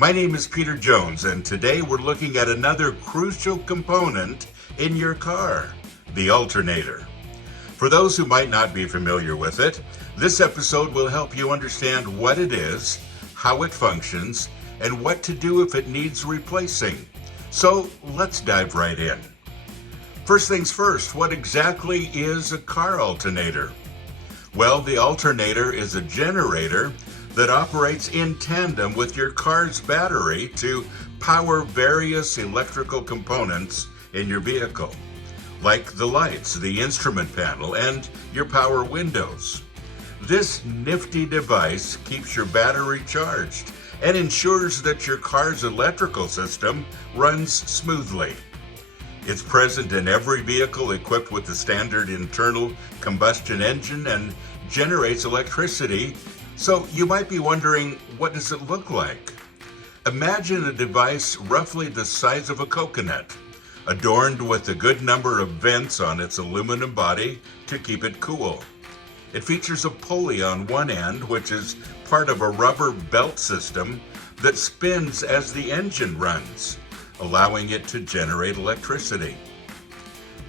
My name is Peter Jones, and today we're looking at another crucial component in your car, the alternator. For those who might not be familiar with it, this episode will help you understand what it is, how it functions, and what to do if it needs replacing. So let's dive right in. First things first, what exactly is a car alternator? Well, the alternator is a generator that operates in tandem with your car's battery to power various electrical components in your vehicle, like the lights, the instrument panel, and your power windows. This nifty device keeps your battery charged and ensures that your car's electrical system runs smoothly. It's present in every vehicle equipped with the standard internal combustion engine and generates electricity. So you might be wondering, what does it look like? Imagine a device roughly the size of a coconut, adorned with a good number of vents on its aluminum body to keep it cool. It features a pulley on one end, which is part of a rubber belt system that spins as the engine runs, allowing it to generate electricity.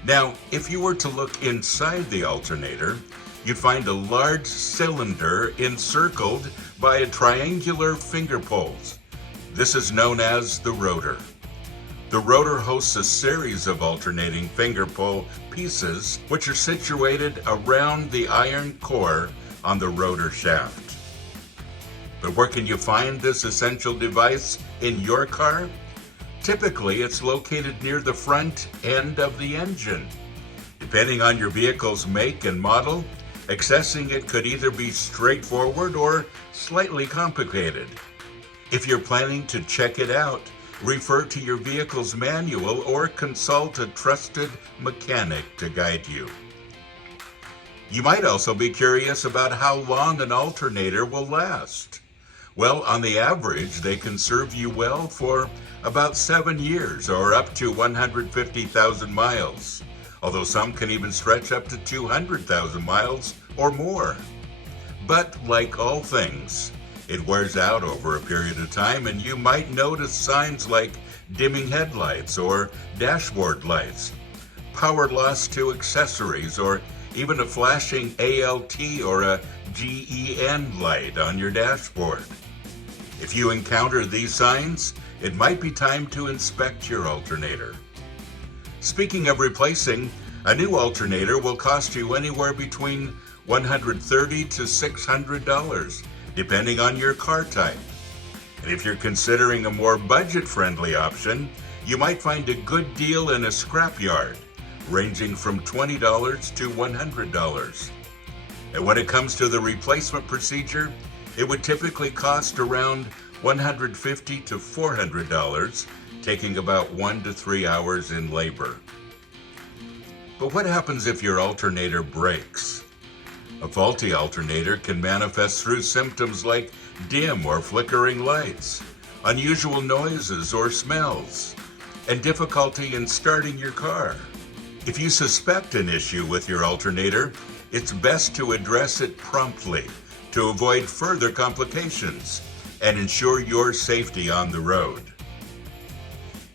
Now, if you were to look inside the alternator, you'd find a large cylinder encircled by a triangular finger poles. This is known as the rotor. The rotor hosts a series of alternating finger pole pieces, which are situated around the iron core on the rotor shaft. But where can you find this essential device in your car? Typically, it's located near the front end of the engine. Depending on your vehicle's make and model, accessing it could either be straightforward or slightly complicated. If you're planning to check it out, refer to your vehicle's manual or consult a trusted mechanic to guide you. You might also be curious about how long an alternator will last. Well, on the average, they can serve you well for about 7 years or up to 150,000 miles, although some can even stretch up to 200,000 miles or more. But like all things, it wears out over a period of time, and you might notice signs like dimming headlights or dashboard lights, power loss to accessories, or even a flashing ALT or a GEN light on your dashboard. If you encounter these signs, it might be time to inspect your alternator. Speaking of replacing, a new alternator will cost you anywhere between $130 to $600, depending on your car type. And if you're considering a more budget-friendly option, you might find a good deal in a scrapyard, ranging from $20 to $100. And when it comes to the replacement procedure, it would typically cost around $150 to $400, taking about 1 to 3 hours in labor. But what happens if your alternator breaks? A faulty alternator can manifest through symptoms like dim or flickering lights, unusual noises or smells, and difficulty in starting your car. If you suspect an issue with your alternator, it's best to address it promptly to avoid further complications and ensure your safety on the road.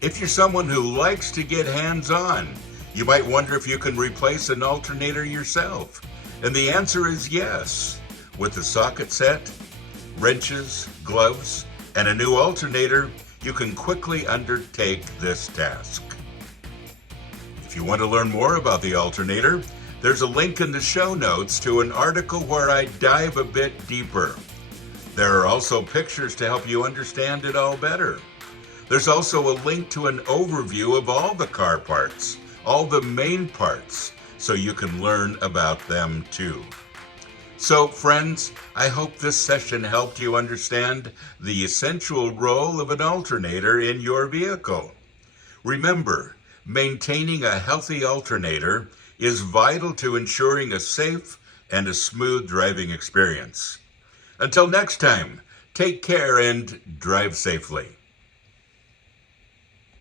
If you're someone who likes to get hands-on, you might wonder if you can replace an alternator yourself. And the answer is yes. With a socket set, wrenches, gloves, and a new alternator, you can quickly undertake this task. If you want to learn more about the alternator, there's a link in the show notes to an article where I dive a bit deeper. There are also pictures to help you understand it all better. There's also a link to an overview of all the car parts, all the main parts, so you can learn about them too. So friends, I hope this session helped you understand the essential role of an alternator in your vehicle. Remember, maintaining a healthy alternator is vital to ensuring a safe and a smooth driving experience. Until next time, take care and drive safely.